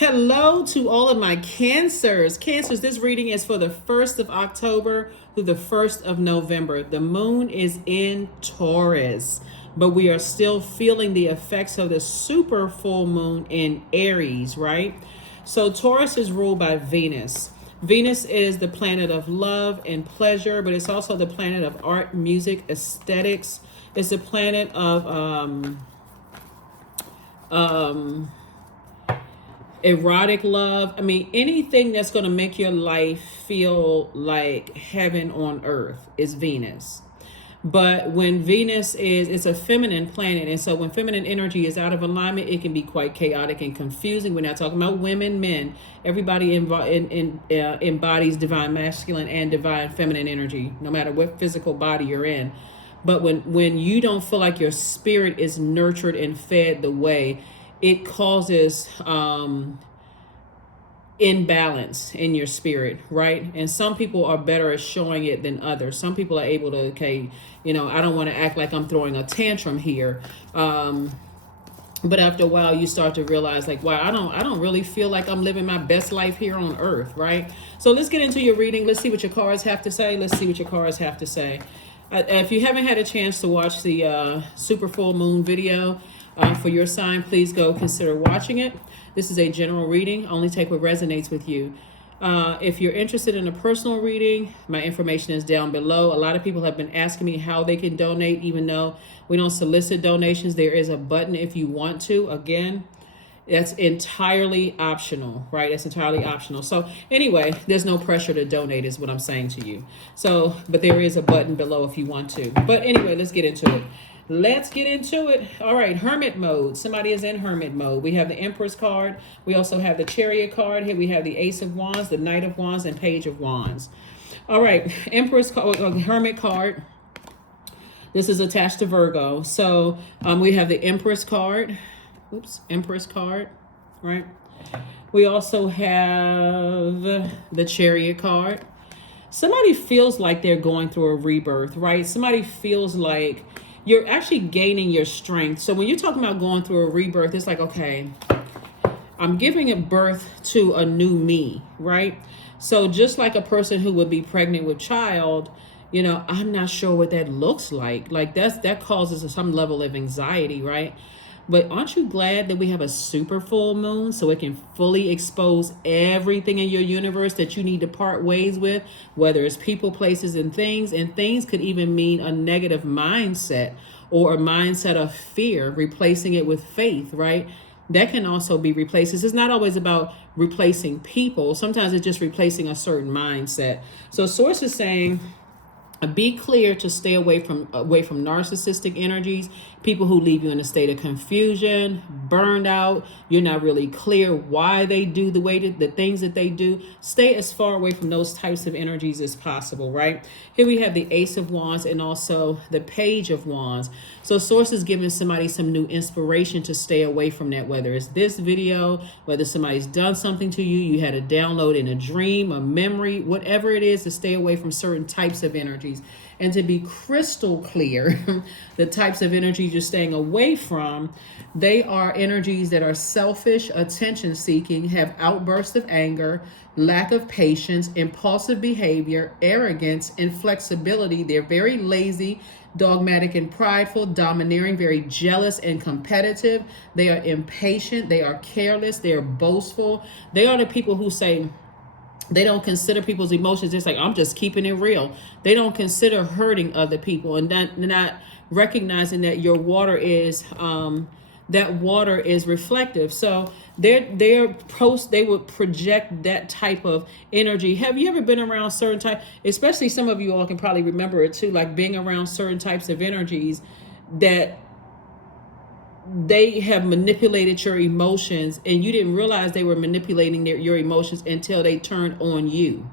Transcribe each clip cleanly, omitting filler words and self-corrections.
Hello to all of my Cancers. Cancers, this reading is for the 1st of October through the 1st of November. The moon is in Taurus, but we are still feeling the effects of the super full moon in Aries, right? So Taurus is ruled by Venus. Venus is the planet of love and pleasure, but it's also the planet of art, music, aesthetics. It's the planet of erotic love. I mean, anything that's going to make your life feel like heaven on earth is Venus. But when Venus it's a feminine planet. And so when feminine energy is out of alignment, it can be quite chaotic and confusing. We're not talking about women, men. Everybody embodies divine masculine and divine feminine energy, no matter what physical body you're in. But when you don't feel like your spirit is nurtured and fed the way, it causes imbalance in your spirit, right? And some people are better at showing it than others. Some people are able to, okay, I don't want to act like I'm throwing a tantrum here. But after a while, you start to realize, like, wow, I don't really feel like I'm living my best life here on earth, right? So let's get into your reading. Let's see what your cards have to say. If you haven't had a chance to watch the super full moon video for your sign, please go consider watching it. This is a general reading. Only take what resonates with you. If you're interested in a personal reading, my information is down below. A lot of people have been asking me how they can donate, even though we don't solicit donations. There is a button if you want to. Again, that's entirely optional, right? It's entirely optional. So anyway, there's no pressure to donate is what I'm saying to you. So, but there is a button below if you want to. But anyway, let's get into it. All right, hermit mode. Somebody is in hermit mode. We have the Empress card. We also have the Chariot card. Here we have the Ace of Wands, the Knight of Wands, and Page of Wands. All right, Empress card, Hermit card. This is attached to Virgo. So we have the Empress card. Empress card, right? We also have the Chariot card. Somebody feels like they're going through a rebirth, right? Somebody feels like you're actually gaining your strength. So when you're talking about going through a rebirth, it's like, okay, I'm giving a birth to a new me, right? So just like a person who would be pregnant with child, I'm not sure what that looks like. Like that causes some level of anxiety, right? But aren't you glad that we have a super full moon so it can fully expose everything in your universe that you need to part ways with, whether it's people, places, and things could even mean a negative mindset or a mindset of fear, replacing it with faith, right? That can also be replaced. It's not always about replacing people. Sometimes it's just replacing a certain mindset. So Source is saying, be clear to stay away from narcissistic energies, people who leave you in a state of confusion, burned out. You're not really clear why they do the things that they do. Stay as far away from those types of energies as possible, right? Here we have the Ace of Wands and also the Page of Wands. So Source is giving somebody some new inspiration to stay away from that, whether it's this video, whether somebody's done something to you, you had a download in a dream, a memory, whatever it is, to stay away from certain types of energies. And to be crystal clear, the types of energies you're staying away from, they are energies that are selfish, attention seeking, have outbursts of anger, lack of patience, impulsive behavior, arrogance, inflexibility. They're very lazy, dogmatic and prideful, domineering, very jealous and competitive. They are impatient. They are careless. They are boastful. They are the people who say, they don't consider people's emotions. It's like, I'm just keeping it real. They don't consider hurting other people and not recognizing that your water is reflective. So they would project that type of energy. Have you ever been around certain type, especially some of you all can probably remember it too, like being around certain types of energies that they have manipulated your emotions and you didn't realize they were manipulating your emotions until they turned on you.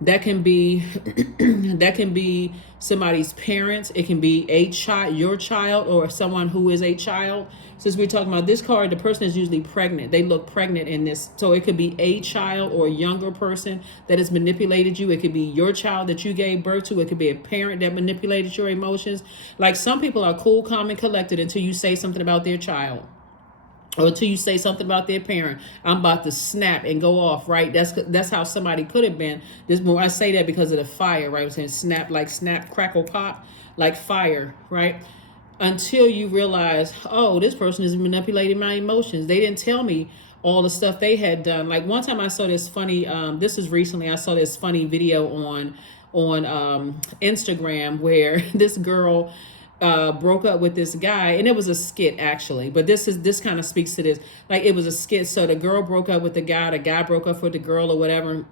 That can be somebody's parents. It can be a child, your child, or someone who is a child. Since we're talking about this card, the person is usually pregnant. They look pregnant in this. So it could be a child or a younger person that has manipulated you. It could be your child that you gave birth to. It could be a parent that manipulated your emotions. Like some people are cool, calm, and collected until you say something about their child. or until you say something about their parent, I'm about to snap and go off, right? That's how somebody could have been. This more I say that because of the fire, right? I'm saying snap, like snap, crackle, pop, like fire, right? Until you realize, oh, this person is manipulating my emotions. They didn't tell me all the stuff they had done. Like one time I saw this funny, this is recently, I saw this funny video on Instagram where this girl broke up with this guy, and it was a skit actually, but this kind of speaks to this. Like it was a skit. So the girl broke up with the guy broke up with the girl or whatever,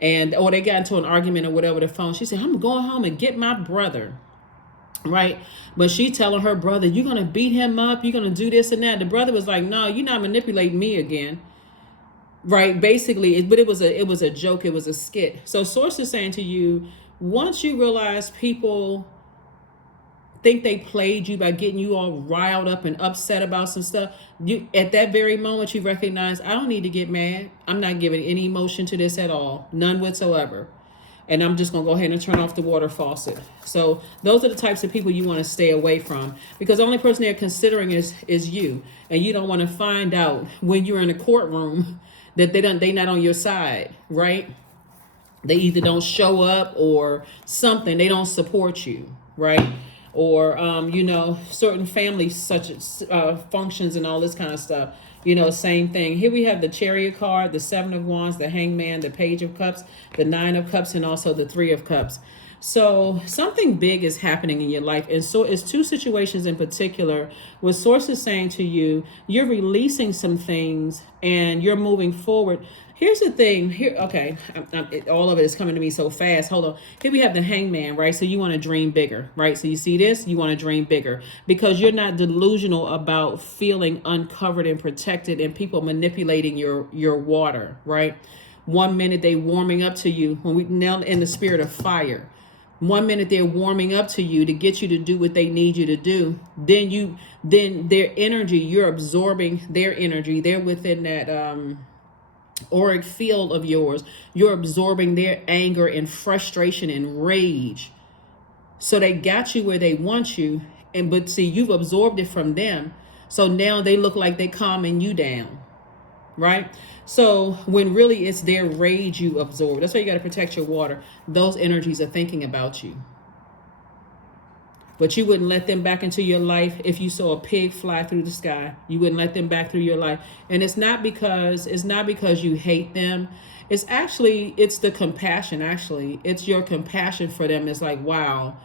and or they got into an argument or whatever. The phone. She said, "I'm going home and get my brother." Right, but she telling her brother, "You're gonna beat him up. You're gonna do this and that." The brother was like, "No, you're not manipulating me again." Right, basically, but it was a joke. It was a skit. So source is saying to you, once you realize people think they played you by getting you all riled up and upset about some stuff, you at that very moment you recognize, I don't need to get mad. I'm not giving any emotion to this at all, none whatsoever, and I'm just gonna go ahead and turn off the water faucet. So those are the types of people you want to stay away from, because the only person they're considering is you, and you don't want to find out when you're in a courtroom that they not on your side, right? They either don't show up or something. They don't support you, right? Or certain families such as functions and all this kind of stuff. Same thing. Here we have the Chariot card, the Seven of Wands, the Hangman, the Page of Cups, the Nine of Cups, and also the Three of Cups. So something big is happening in your life. And so it's two situations in particular where source is saying to you, you're releasing some things and you're moving forward. Here's the thing here. Okay. All of it is coming to me so fast. Hold on. Here we have the Hangman, right? So you want to dream bigger, right? So you see this, you want to dream bigger because you're not delusional about feeling uncovered and protected and people manipulating your water, right? 1 minute they warming up to you when we now in the spirit of fire. 1 minute they're warming up to you to get you to do what they need you to do. Then their energy, you're absorbing their energy. They're within that auric field of yours. You're absorbing their anger and frustration and rage. So they got you where they want you, but see, you've absorbed it from them. So now they look like they're calming you down, right? So when really it's their rage you absorb. That's why you got to protect your water. Those energies are thinking about you. But you wouldn't let them back into your life if you saw a pig fly through the sky. You wouldn't let them back through your life. And it's not because you hate them. It's the compassion, actually. It's your compassion for them. It's like, wow,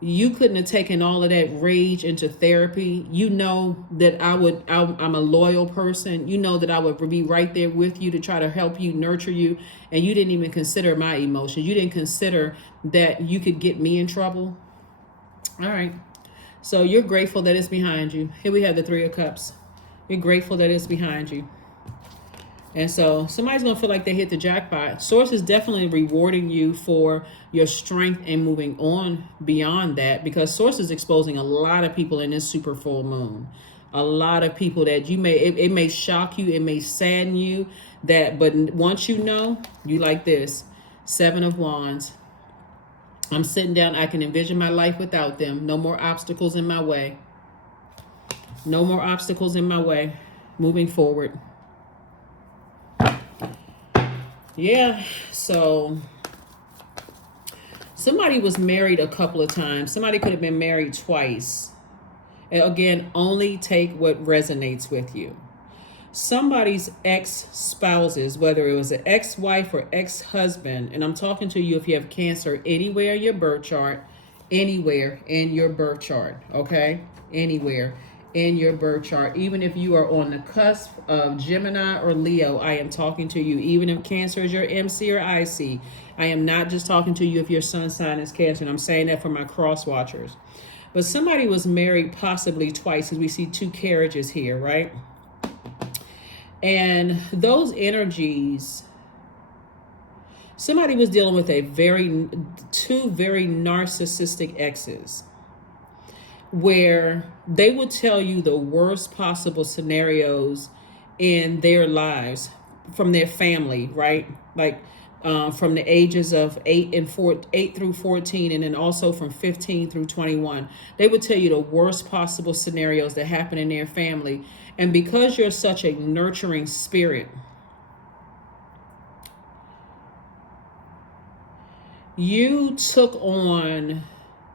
you couldn't have taken all of that rage into therapy. You know that I'm a loyal person. You know that I would be right there with you to try to help you, nurture you. And you didn't even consider my emotions. You didn't consider that you could get me in trouble. All right. So you're grateful that it's behind you. Here we have the Three of Cups. You're grateful that it's behind you. And so somebody's going to feel like they hit the jackpot. Source is definitely rewarding you for your strength and moving on beyond that, because Source is exposing a lot of people in this super full moon. A lot of people that it may shock you, it may sadden you, but once you know, you like this. Seven of Wands. I'm sitting down. I can envision my life without them. No more obstacles in my way. No more obstacles in my way. Moving forward. Yeah, so somebody was married a couple of times. Somebody could have been married twice. And again, only take what resonates with you. Somebody's ex-spouses, whether it was an ex-wife or ex-husband, and I'm talking to you if you have Cancer anywhere in your birth chart, anywhere in your birth chart, okay? Anywhere in your birth chart. Even if you are on the cusp of Gemini or Leo, I am talking to you. Even if Cancer is your MC or IC, I am not just talking to you if your sun sign is Cancer, and I'm saying that for my cross watchers. But somebody was married possibly twice, as we see two carriages here, right? And those energies, somebody was dealing with two very narcissistic exes, where they would tell you the worst possible scenarios in their lives from their family, right? Like from the ages of 8 through 14, and then also from 15 through 21. They would tell you the worst possible scenarios that happen in their family. And because you're such a nurturing spirit,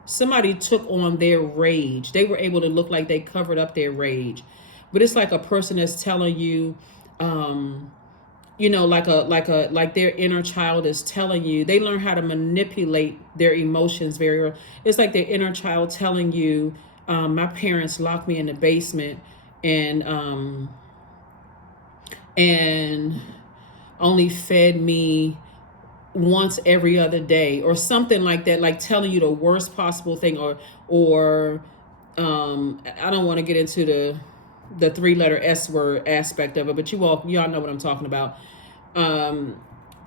somebody took on their rage. They were able to look like they covered up their rage. But it's like a person that's telling you, like their inner child is telling you. They learn how to manipulate their emotions very early. It's like their inner child telling you, my parents locked me in the basement and only fed me once every other day, or something like that, like telling you the worst possible thing, or I don't want to get into the 3-letter S word aspect of it, but y'all know what I'm talking about.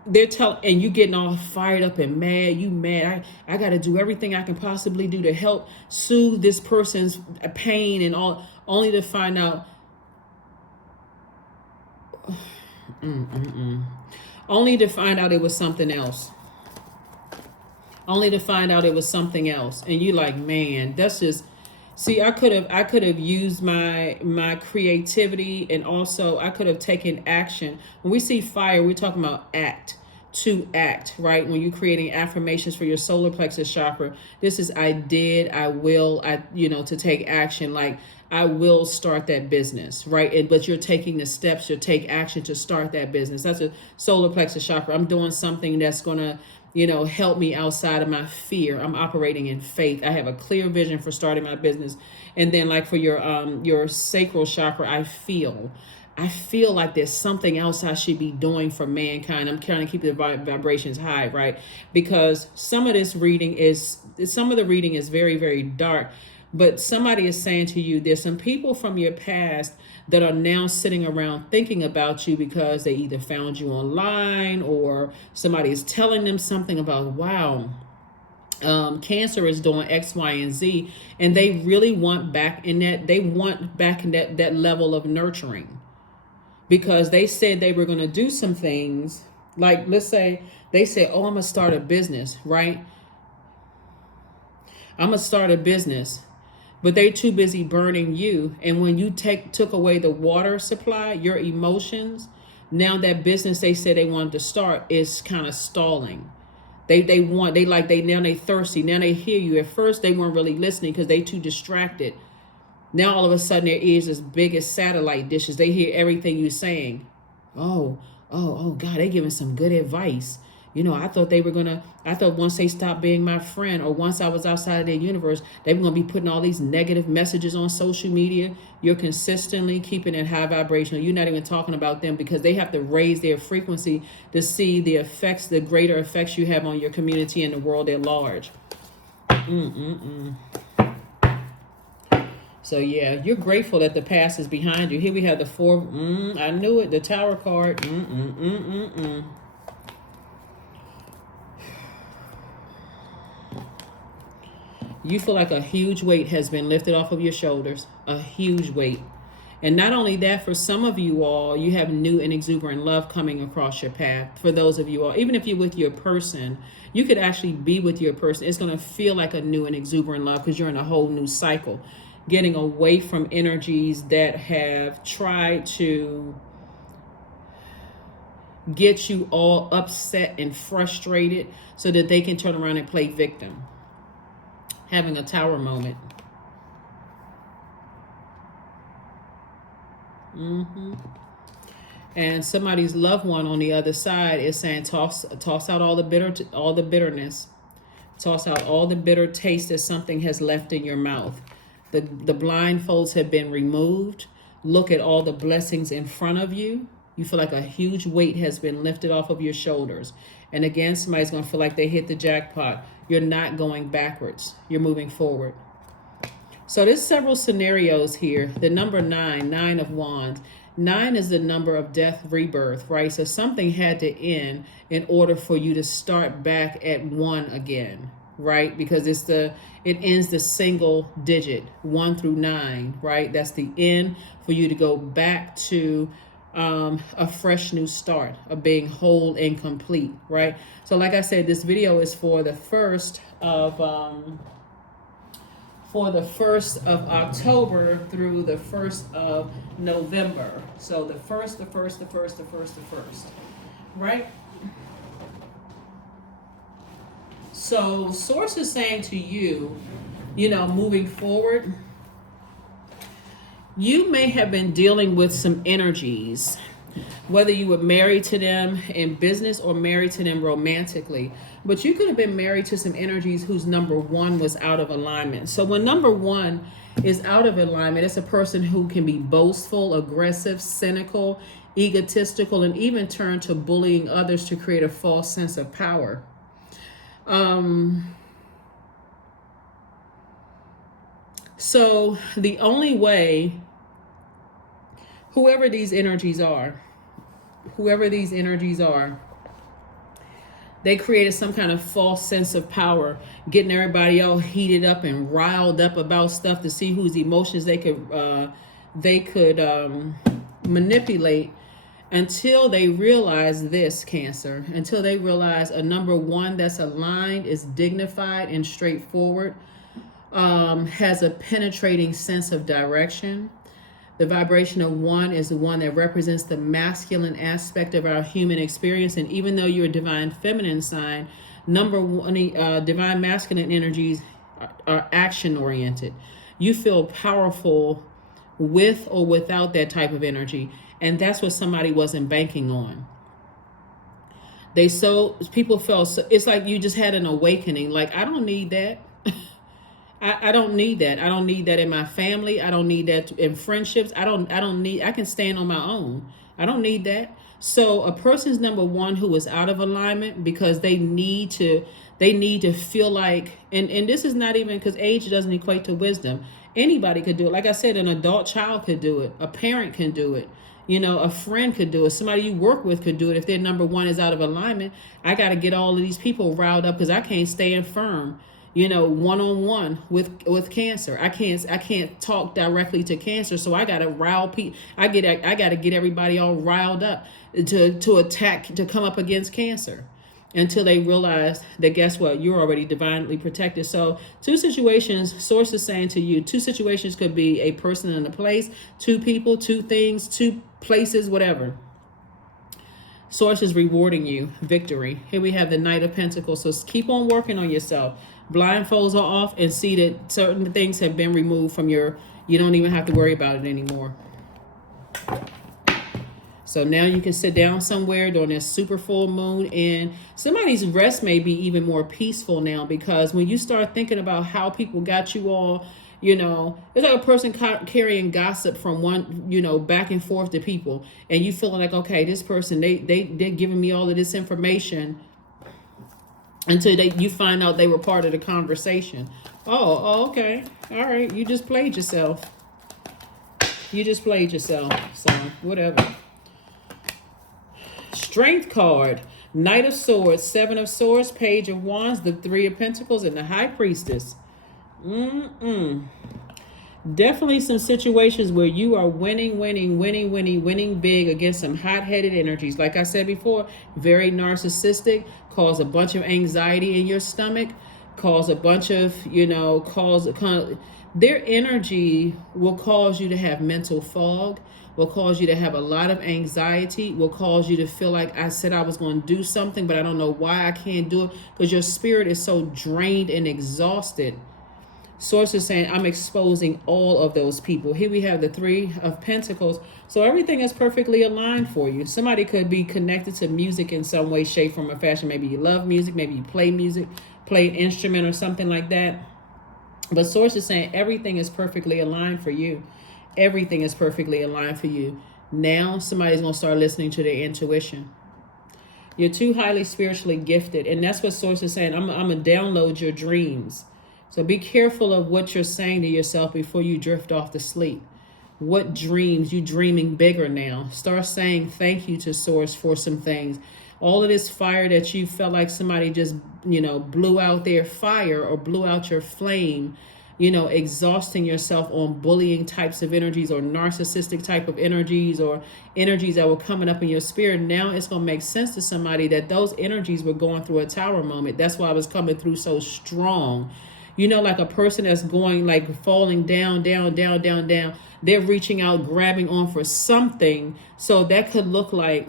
They're telling, and you getting all fired up and mad. You mad. I got to do everything I can possibly do to help soothe this person's pain and all, only to find out. Only to find out it was something else. Only to find out it was something else. And you like, man, that's just, see, I could have used my creativity, and also I could have taken action. When we see fire, we're talking about to act, right? When you're creating affirmations for your solar plexus chakra, this is I did, I will, to take action, like I will start that business, right? But you're taking the steps to take action to start that business. That's a solar plexus chakra. I'm doing something that's going to, help me outside of my fear. I'm operating in faith. I have a clear vision for starting my business. And then like for your sacral chakra, I feel like there's something else I should be doing for mankind. I'm trying to keep the vibrations high, right? Because some of the reading is very, very dark. But somebody is saying to you, there's some people from your past that are now sitting around thinking about you because they either found you online, or somebody is telling them something about, wow, Cancer is doing X, Y, and Z. And they really want back in that level of nurturing, because they said they were going to do some things. Like, let's say they say, oh, I'm going to start a business, right? I'm going to start a business. But they too busy burning you. And when you took away the water supply, your emotions, now that business they said they wanted to start is kind of stalling. Now they thirsty. Now they hear you. At first they weren't really listening because they too distracted. Now all of a sudden their ears as big as satellite dishes. They hear everything you're saying. Oh God, they giving some good advice. I thought once they stopped being my friend, or once I was outside of their universe, they were going to be putting all these negative messages on social media. You're consistently keeping it high vibrational. You're not even talking about them, because they have to raise their frequency to see the greater effects you have on your community and the world at large. So yeah, you're grateful that the past is behind you. Here we have the four. I knew it. The Tower card. You feel like a huge weight has been lifted off of your shoulders, a huge weight. And not only that, for some of you all, you have new and exuberant love coming across your path. For those of you all, even if you're with your person, you could actually be with your person. It's going to feel like a new and exuberant love, because you're in a whole new cycle, getting away from energies that have tried to get you all upset and frustrated so that they can turn around and play victim. Having a tower moment. And somebody's loved one on the other side is saying, toss out all the bitterness. Toss out all the bitter taste that something has left in your mouth. The blindfolds have been removed. Look at all the blessings in front of you. You feel like a huge weight has been lifted off of your shoulders. And again, somebody's going to feel like they hit the jackpot. You're not going backwards. You're moving forward. So there's several scenarios here. The number 9 of Wands. 9 is the number of death, rebirth, right? So something had to end in order for you to start back at 1 again, right? Because it ends the single digit, 1 through 9, right? That's the end for you to go back to a fresh new start of being whole and complete, right? So like I said, this video is for the first of for the 1st of October through the 1st of November. So the 1st, the 1st, the 1st, the 1st, the 1st. Right? So Source is saying to you, moving forward, you may have been dealing with some energies, whether you were married to them in business or married to them romantically. But you could have been married to some energies whose number one was out of alignment. So when number one is out of alignment, it's a person who can be boastful, aggressive, cynical, egotistical, and even turn to bullying others to create a false sense of power. So the only way, whoever these energies are, they created some kind of false sense of power, getting everybody all heated up and riled up about stuff to see whose emotions they could manipulate, until they realize this, Cancer, until they realize a number one that's aligned, is dignified and straightforward, has a penetrating sense of direction. The vibration of one is the one that represents the masculine aspect of our human experience. And even though you're a divine feminine sign, number one, divine masculine energies are action oriented. You feel powerful with or without that type of energy. And that's what somebody wasn't banking on. People felt, it's like you just had an awakening. Like, I don't need that. I don't need that. I don't need that in my family. I don't need that in friendships. I can stand on my own. I don't need that. So a person's number one who is out of alignment because they need to feel like, and this is not even, because age doesn't equate to wisdom. Anybody could do it. Like I said, an adult child could do it. A parent can do it. A friend could do it. Somebody you work with could do it. If their number one is out of alignment, I got to get all of these people riled up because I can't stand firm. One-on-one with Cancer. I can't talk directly to Cancer, so I gotta rile people. I gotta get everybody all riled up to attack, to come up against Cancer, until they realize that, guess what, you're already divinely protected. So two situations, Source is saying to you, two situations could be a person and a place, two people, two things, two places, whatever. Source is rewarding you victory. Here we have the Knight of Pentacles. So keep on working on yourself. Blindfolds are off, and see that certain things have been removed from you don't even have to worry about it anymore. So now you can sit down somewhere during this super full moon, and somebody's rest may be even more peaceful now, because when you start thinking about how people got you all, it's like a person carrying gossip from one, back and forth to people, and you feeling like, okay, this person, they're giving me all of this information, until you find out they were part of the conversation. Oh, okay. All right. You just played yourself. So whatever. Strength card. Knight of Swords, Seven of Swords, Page of Wands, the Three of Pentacles, and the High Priestess. Definitely some situations where you are winning big against some hot-headed energies. Like I said before, very narcissistic, cause a bunch of anxiety in your stomach, cause a bunch of, their energy will cause you to have mental fog, will cause you to have a lot of anxiety, will cause you to feel like, I said I was going to do something, but I don't know why I can't do it, because your spirit is so drained and exhausted. Source is saying, I'm exposing all of those people. Here we have the Three of Pentacles. So everything is perfectly aligned for you. Somebody could be connected to music in some way, shape, form, or fashion. Maybe you love music. Maybe you play music, play an instrument or something like that. But Source is saying everything is perfectly aligned for you. Everything is perfectly aligned for you. Now somebody's going to start listening to their intuition. You're too highly spiritually gifted. And that's what Source is saying. I'm going to download your dreams. So be careful of what you're saying to yourself before you drift off to sleep. What dreams? You dreaming bigger now. Start saying thank you to Source for some things. All of this fire that you felt like somebody just, blew out their fire or blew out your flame, exhausting yourself on bullying types of energies or narcissistic type of energies or energies that were coming up in your spirit. Now it's going to make sense to somebody that those energies were going through a tower moment. That's why I was coming through so strong. You know, like a person that's going, like falling down, down, down, down, down. They're reaching out, grabbing on for something. So that could look like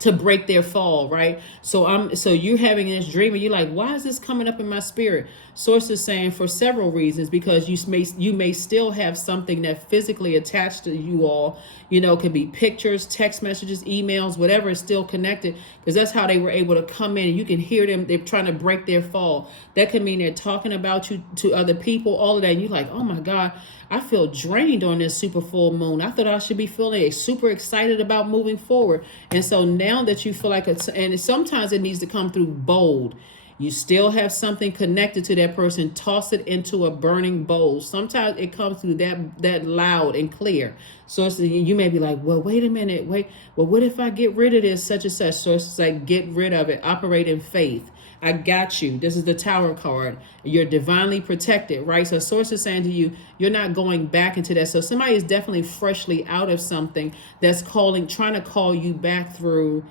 to break their fall, right? So you're having this dream and you're like, why is this coming up in my spirit? Source is saying for several reasons, because you may still have something that physically attached to you all. You know, it could be pictures, text messages, emails, whatever is still connected, because that's how they were able to come in, and you can hear them. They're trying to break their fall. That could mean they're talking about you to other people, all of that. And you're like, oh my God, I feel drained on this super full moon. I thought I should be feeling super excited about moving forward. And so now that you feel like and sometimes it needs to come through bold. You still have something connected to that person. Toss it into a burning bowl. Sometimes it comes through that loud and clear. So you may be like, well, wait a minute. Well, what if I get rid of this such and such? So it's like, get rid of it. Operate in faith. I got you. This is the Tower card. You're divinely protected, right? So source is saying to you, you're not going back into that. So somebody is definitely freshly out of something that's trying to call you back through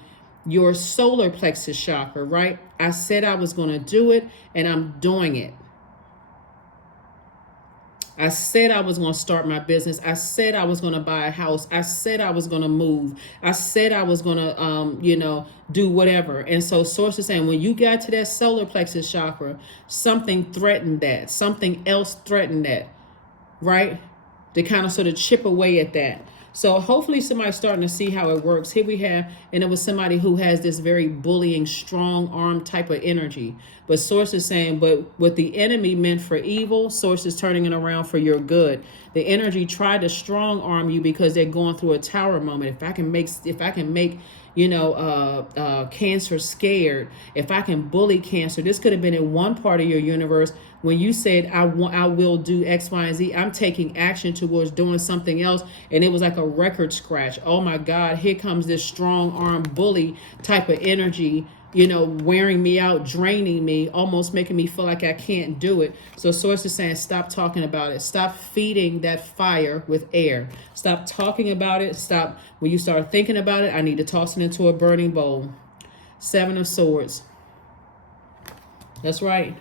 your solar plexus chakra, right? I said I was going to do it, and I'm doing it. I said I was going to start my business. I said I was going to buy a house. I said I was going to move. I said I was going to, do whatever. And so source is saying, when you got to that solar plexus chakra, something threatened that. Something else threatened that, right? To kind of sort of chip away at that. So hopefully somebody's starting to see how it works. Here we have, and it was somebody who has this very bullying, strong arm type of energy. But source is saying, but what the enemy meant for evil, source is turning it around for your good. The energy tried to strong arm you because they're going through a tower moment. If I can make cancer scared, if I can bully cancer, this could have been in one part of your universe. When you said, I will do X, Y, and Z, I'm taking action towards doing something else. And it was like a record scratch. Oh my God, here comes this strong arm bully type of energy, wearing me out, draining me, almost making me feel like I can't do it. So source is saying, stop talking about it. Stop feeding that fire with air. Stop talking about it. Stop. When you start thinking about it, I need to toss it into a burning bowl. 7 of Swords. That's right.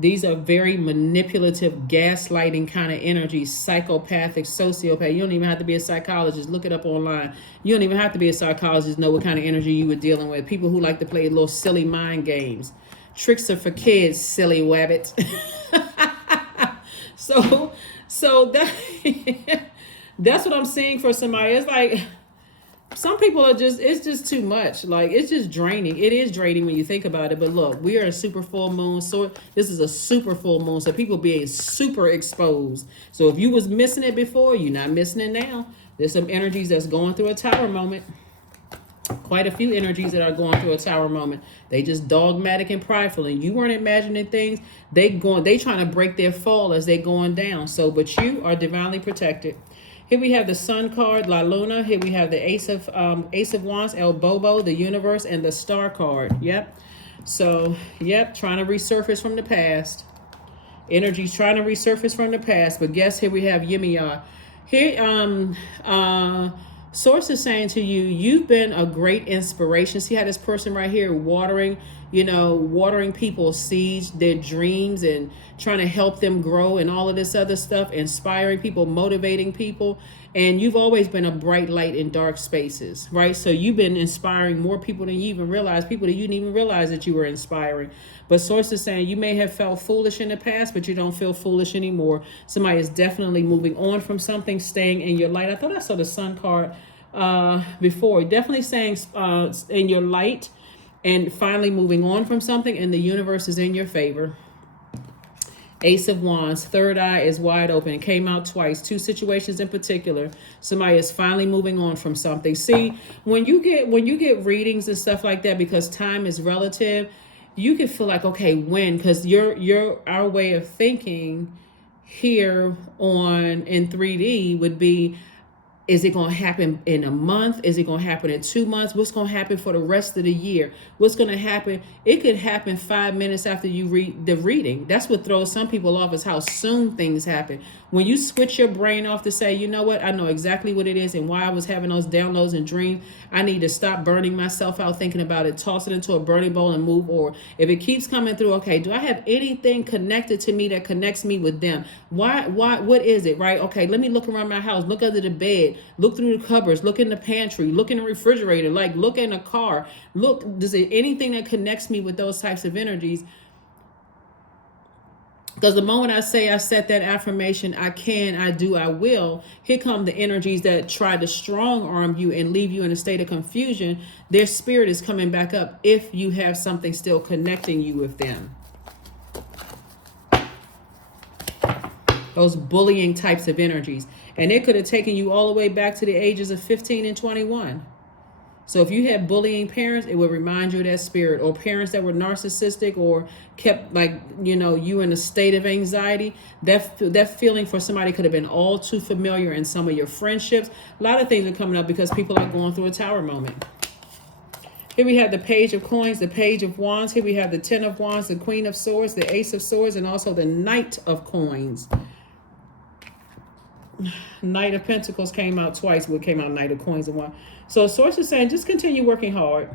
These are very manipulative, gaslighting kind of energies, psychopathic, sociopath. You don't even have to be a psychologist. Look it up online. You don't even have to be a psychologist to know what kind of energy you were dealing with. People who like to play little silly mind games. Tricks are for kids, silly wabbit. So that's what I'm seeing for somebody. It's like, some people it's just too much. Like, it's just draining. It is draining when you think about it. But look, we are a super full moon. So this is a super full moon. So people being super exposed. So if you was missing it before, you're not missing it now. There's some energies that's going through a tower moment. Quite a few energies that are going through a tower moment. They just dogmatic and prideful. And you weren't imagining things. They trying to break their fall as they going down. So, but you are divinely protected. Here we have the Sun card, La Luna. Here we have the Ace of Wands, El Bobo, the Universe, and the Star card. Yep. So, trying to resurface from the past. Energy's trying to resurface from the past. But guess here we have Yimiya. Here, Source is saying to you, you've been a great inspiration. See how this person right here watering people's seeds, their dreams, and trying to help them grow and all of this other stuff, inspiring people, motivating people. And you've always been a bright light in dark spaces, right? So you've been inspiring more people than you even realize, people that you didn't even realize that you were inspiring. But Source is saying you may have felt foolish in the past, but you don't feel foolish anymore. Somebody is definitely moving on from something, staying in your light. I thought I saw the Sun card before. Definitely saying in your light and finally moving on from something, and the universe is in your favor. Ace of Wands, third eye is wide open. It came out twice. 2 situations in particular. Somebody is finally moving on from something. See, when you get readings and stuff like that, because time is relative, you can feel like, okay, when? Because our way of thinking here in 3D would be, Is it going to happen in a month? Is it going to happen in 2 months? What's going to happen for the rest of the year? What's going to happen? It could happen 5 minutes after you read the reading. That's what throws some people off, is how soon things happen. When you switch your brain off to say, you know what, I know exactly what it is and why I was having those downloads and dreams. I need to stop burning myself out thinking about it, toss it into a burning bowl and move. Or if it keeps coming through, okay, do I have anything connected to me that connects me with them? What is it, right? Okay, let me look around my house, look under the bed, look through the cupboards, look in the pantry, look in the refrigerator, like look in a car. Look, does it anything that connects me with those types of energies? Because the moment I say I set that affirmation, I can, I do, I will, here come the energies that try to strong arm you and leave you in a state of confusion. Their spirit is coming back up if you have something still connecting you with them. Those bullying types of energies. And it could have taken you all the way back to the ages of 15 and 21. So if you had bullying parents, it would remind you of that spirit. Or parents that were narcissistic or kept, like, you in a state of anxiety. That feeling for somebody could have been all too familiar in some of your friendships. A lot of things are coming up because people are going through a tower moment. Here we have the Page of Coins, the Page of Wands. Here we have the Ten of Wands, the Queen of Swords, the Ace of Swords, and also the Knight of Coins. Knight of Pentacles came out twice. What came out, Knight of Coins and one. So Source is saying just continue working hard.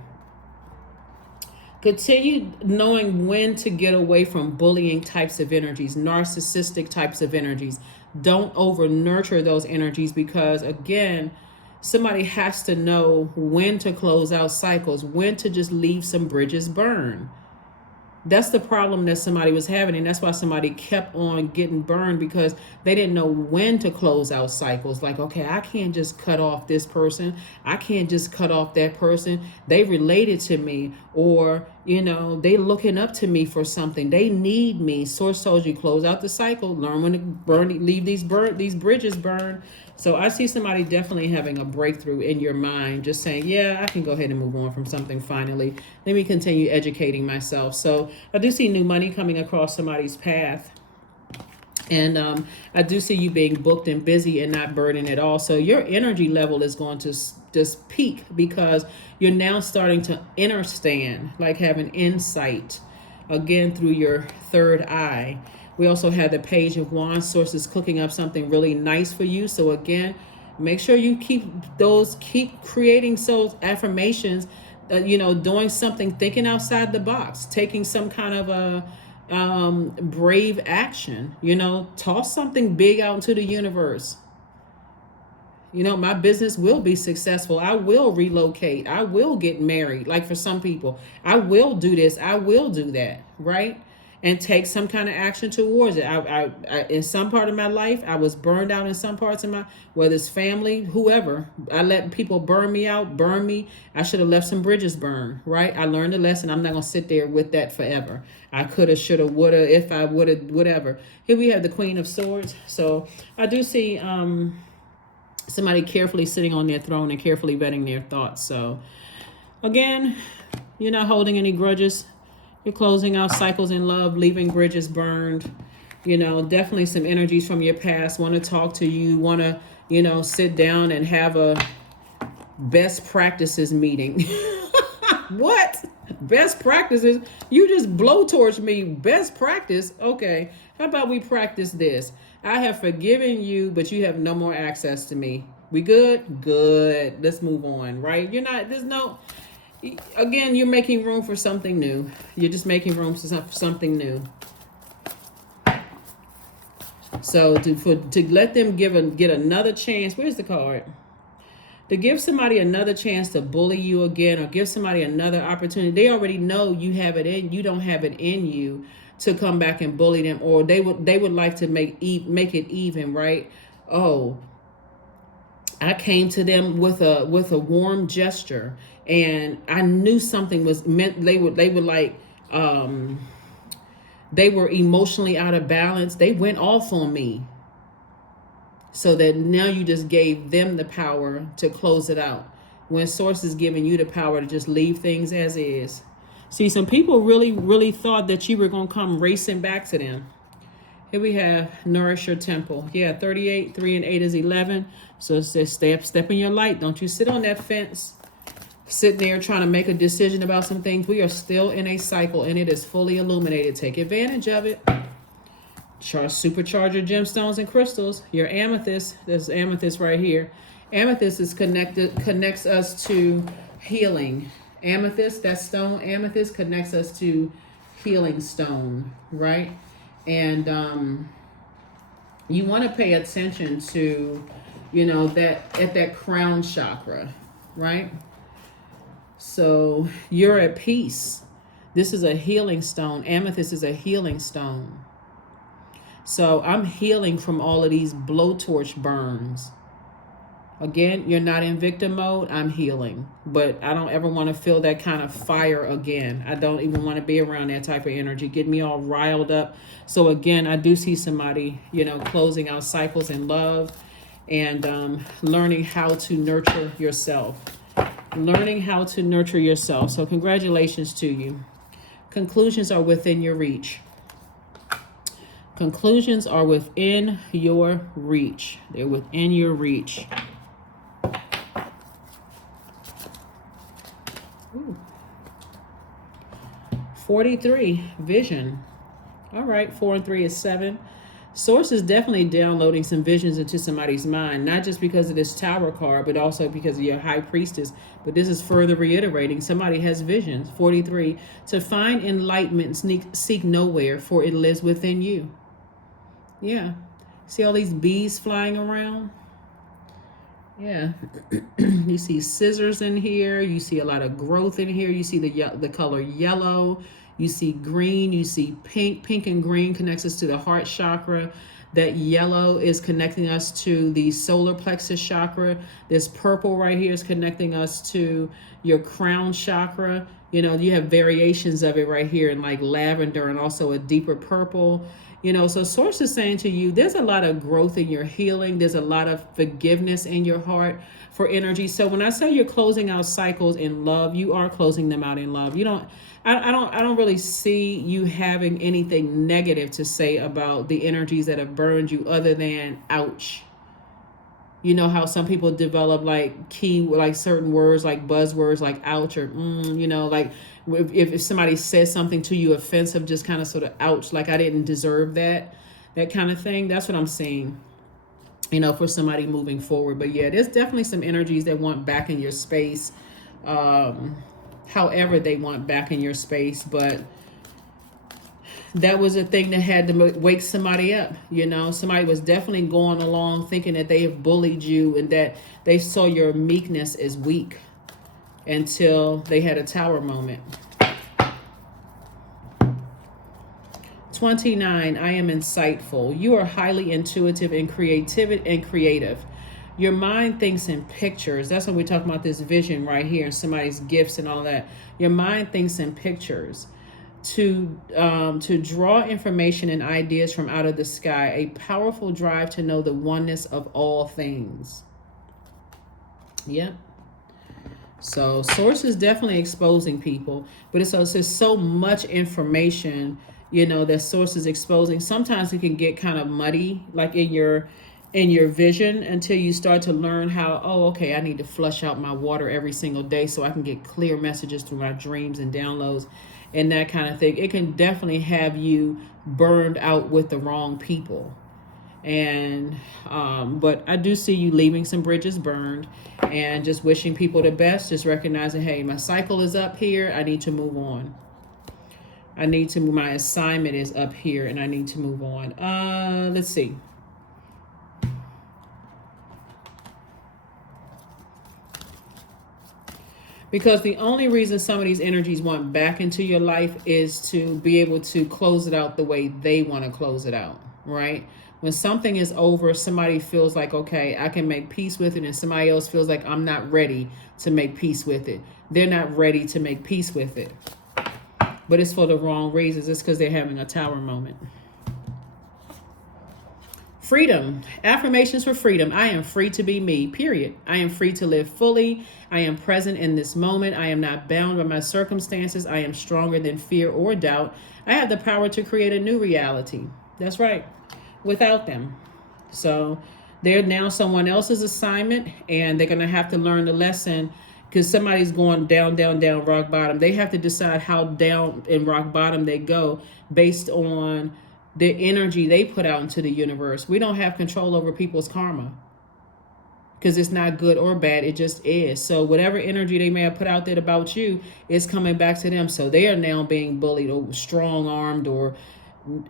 Continue knowing when to get away from bullying types of energies, narcissistic types of energies. Don't over nurture those energies, because again, somebody has to know when to close out cycles, when to just leave some bridges burn. That's the problem that somebody was having, and that's why somebody kept on getting burned, because they didn't know when to close out cycles. Like, okay, I can't just cut off this person. I can't just cut off that person. They related to me, or, they looking up to me for something. They need me. Source told you, close out the cycle. Learn when to burn, leave these bridges burned. So I see somebody definitely having a breakthrough in your mind, just saying, yeah, I can go ahead and move on from something finally. Let me continue educating myself. So I do see new money coming across somebody's path. And I do see you being booked and busy and not burning at all. So your energy level is going to just peak, because you're now starting to understand, like having insight, again, through your third eye. We also have the Page of Wands. Source is cooking up something really nice for you. So again, make sure you keep creating those affirmations, doing something, thinking outside the box, taking some kind of a brave action, toss something big out into the universe. My business will be successful. I will relocate. I will get married. Like for some people, I will do this. I will do that. Right. And take some kind of action towards it. I in some part of my life, I was burned out in some parts of whether it's family, whoever. I let people burn me out, burn me. I should have left some bridges burned, right? I learned a lesson. I'm not going to sit there with that forever. I coulda, shoulda, woulda, if I woulda, whatever. Here we have the Queen of Swords. So I do see somebody carefully sitting on their throne and carefully vetting their thoughts. So again, you're not holding any grudges. You're closing out cycles in love, leaving bridges burned. Definitely some energies from your past want to talk to you, want to, sit down and have a best practices meeting. What? Best practices? You just blowtorched me. Best practice? Okay. How about we practice this? I have forgiven you, but you have no more access to me. We good? Good. Let's move on, right? Again, you're making room for something new. You're just making room for something new. So to let them get another chance. Where's the card? To give somebody another chance to bully you again, or give somebody another opportunity. They already know you have it in. You don't have it in you to come back and bully them, or they would like to make it even, right? Oh, I came to them with a warm gesture, and I knew something was meant. They were emotionally out of balance. They went off on me. So that now you just gave them the power to close it out, when Source is giving you the power to just leave things as is. See, some people really, really thought that you were going to come racing back to them. Here we have nourish your temple. Yeah, 38, 3 and 8 is 11. So it says step in your light. Don't you sit on that fence, sit there trying to make a decision about some things. We are still in a cycle and it is fully illuminated. Take advantage of it. Supercharge your gemstones and crystals. Your amethyst, there's amethyst right here. Amethyst is connects us to healing. Amethyst, that stone, amethyst connects us to healing stone, right? And you want to pay attention to, that crown chakra, right? So you're at peace. This is a healing stone. Amethyst is a healing stone. So I'm healing from all of these blowtorch burns. Again, you're not in victim mode. I'm healing. But I don't ever want to feel that kind of fire again. I don't even want to be around that type of energy. Get me all riled up. So again, I do see somebody, closing out cycles in love and learning how to nurture yourself. Learning how to nurture yourself. So congratulations to you. Conclusions are within your reach. Conclusions are within your reach. They're within your reach. Ooh. 43, vision. All right, 4 and 3 is 7. Source is definitely downloading some visions into somebody's mind, not just because of this Tower card, but also because of your High Priestess. But this is further reiterating somebody has visions. 43, to find enlightenment, seek nowhere, for it lives within you. Yeah. See all these bees flying around? Yeah. You see scissors in here. You see a lot of growth in here. You see the color yellow. You see green. You see pink. Pink and green connects us to the heart chakra. That yellow is connecting us to the solar plexus chakra. This purple right here is connecting us to your crown chakra. You have variations of it right here in like lavender and also a deeper purple. So Source is saying to you, there's a lot of growth in your healing. There's a lot of forgiveness in your heart for energy. So when I say you're closing out cycles in love, you are closing them out in love. I don't really see you having anything negative to say about the energies that have burned you other than ouch. You know how some people develop like certain words, like buzzwords, like ouch or like if somebody says something to you offensive, just kind of sort of ouch, like I didn't deserve that kind of thing. That's what I'm seeing, for somebody moving forward. But yeah, there's definitely some energies that want back in your space, however they want back in your space. But that was a thing that had to wake somebody up. Somebody was definitely going along thinking that they have bullied you and that they saw your meekness as weak until they had a Tower moment. 29, I am insightful. You are highly intuitive and creative. Your mind thinks in pictures. That's when we talk about this vision right here and somebody's gifts and all that. Your mind thinks in pictures. To draw information and ideas from out of the sky, a powerful drive to know the oneness of all things. Yep. So Source is definitely exposing people, but it's just so much information, that Source is exposing. Sometimes it can get kind of muddy, like in your vision, until you start to learn how, I need to flush out my water every single day so I can get clear messages through my dreams and downloads and that kind of thing. It can definitely have you burned out with the wrong people. And but I do see you leaving some bridges burned and just wishing people the best, just recognizing, hey, my cycle is up here, I need to move on. My assignment is up here and I need to move on. Let's see. Because the only reason some of these energies want back into your life is to be able to close it out the way they want to close it out, right? When something is over, somebody feels like, okay, I can make peace with it, and somebody else feels like I'm not ready to make peace with it. They're not ready to make peace with it. But it's for the wrong reasons. It's because they're having a Tower moment. Freedom. Affirmations for freedom. I am free to be me, period. I am free to live fully. I am present in this moment. I am not bound by my circumstances. I am stronger than fear or doubt. I have the power to create a new reality. That's right. without them. So they're now someone else's assignment, and they're going to have to learn the lesson, because somebody's going down, down, down, rock bottom. They have to decide how down in rock bottom they go based on the energy they put out into the universe. We don't have control over people's karma, because it's not good or bad. It just is. So whatever energy they may have put out there about you is coming back to them. So they are now being bullied or strong-armed, or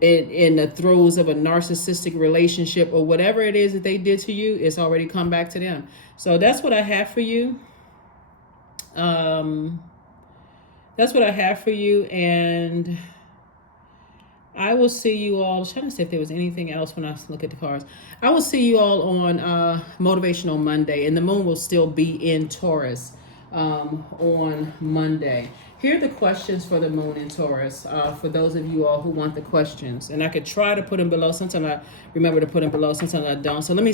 in the throes of a narcissistic relationship, or whatever it is that they did to you, it's already come back to them. So that's what I have for you. That's what I have for you, and I will see you all. I was trying to see if there was anything else when I look at the cards. I will see you all on Motivational Monday, and the moon will still be in Taurus on Monday. Here are the questions for the moon in Taurus, for those of you all who want the questions. And I could try to put them below. Sometimes I remember to put them below, sometimes I don't. So let me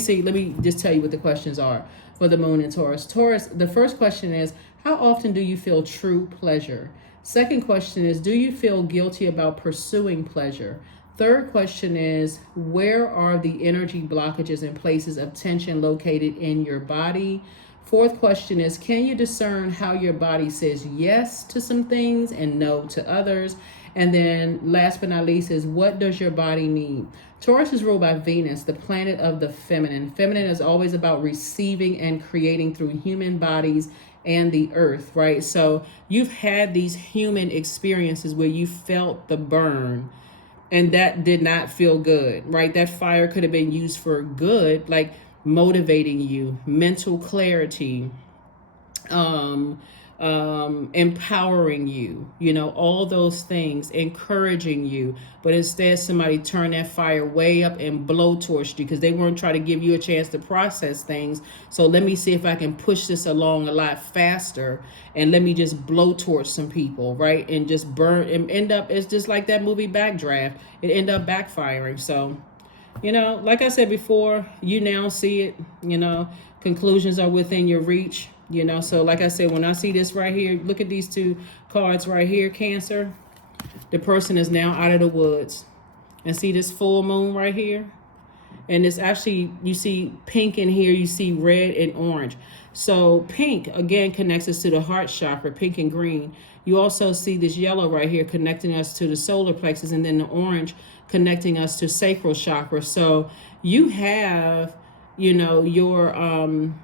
just tell you what the questions are for the moon in Taurus. Taurus, the first question is, how often do you feel true pleasure? Second question is, do you feel guilty about pursuing pleasure? Third question is, where are the energy blockages and places of tension located in your body? Fourth question is, can you discern how your body says yes to some things and no to others? And then last but not least is, what does your body need? Taurus is ruled by Venus, the planet of the feminine. Feminine is always about receiving and creating through human bodies and the earth, right? So you've had these human experiences where you felt the burn, and that did not feel good, right? That fire could have been used for good, like motivating you, mental clarity, empowering you, all those things, encouraging you. But instead, somebody turned that fire way up and blowtorched you, because they weren't trying to give you a chance to process things. So let me see if I can push this along a lot faster, and let me just blowtorch some people, right? And just burn and end up, it's just like that movie Backdraft. It ended up backfiring. So, like I said before, you now see it, conclusions are within your reach. So like I said, when I see this right here, look at these two cards right here, Cancer. The person is now out of the woods. And see this full moon right here? And it's actually, you see pink in here, you see red and orange. So pink, again, connects us to the heart chakra, pink and green. You also see this yellow right here connecting us to the solar plexus, and then the orange connecting us to sacral chakra. So you have, you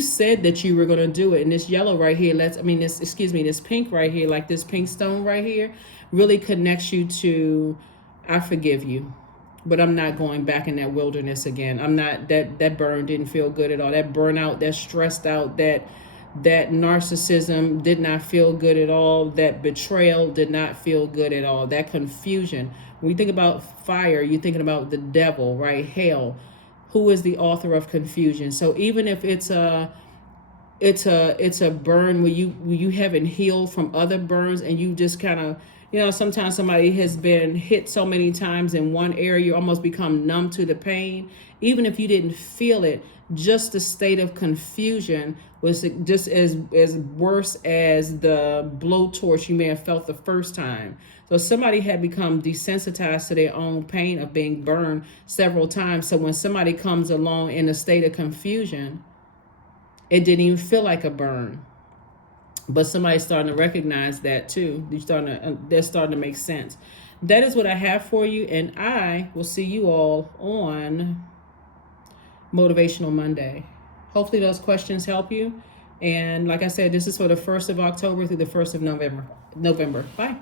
said that you were going to do it. And this yellow right here, this pink right here, like this pink stone right here, really connects you to, I forgive you, but I'm not going back in that wilderness again. I'm not, that burn didn't feel good at all. That burnout, that stressed out, that narcissism did not feel good at all. That betrayal did not feel good at all. That confusion. When you think about fire, you're thinking about the devil, right? Hell. Who is the author of confusion? So even if it's a burn where you haven't healed from other burns, and you just kind of, sometimes somebody has been hit so many times in one area, you almost become numb to the pain. Even if you didn't feel it, just the state of confusion was just as worse as the blowtorch you may have felt the first time. So somebody had become desensitized to their own pain of being burned several times. So when somebody comes along in a state of confusion, it didn't even feel like a burn. But somebody's starting to recognize that too. They're starting to make sense. That is what I have for you, and I will see you all on Motivational Monday. Hopefully those questions help you. And like I said, this is for the 1st of October through the 1st of November. Bye.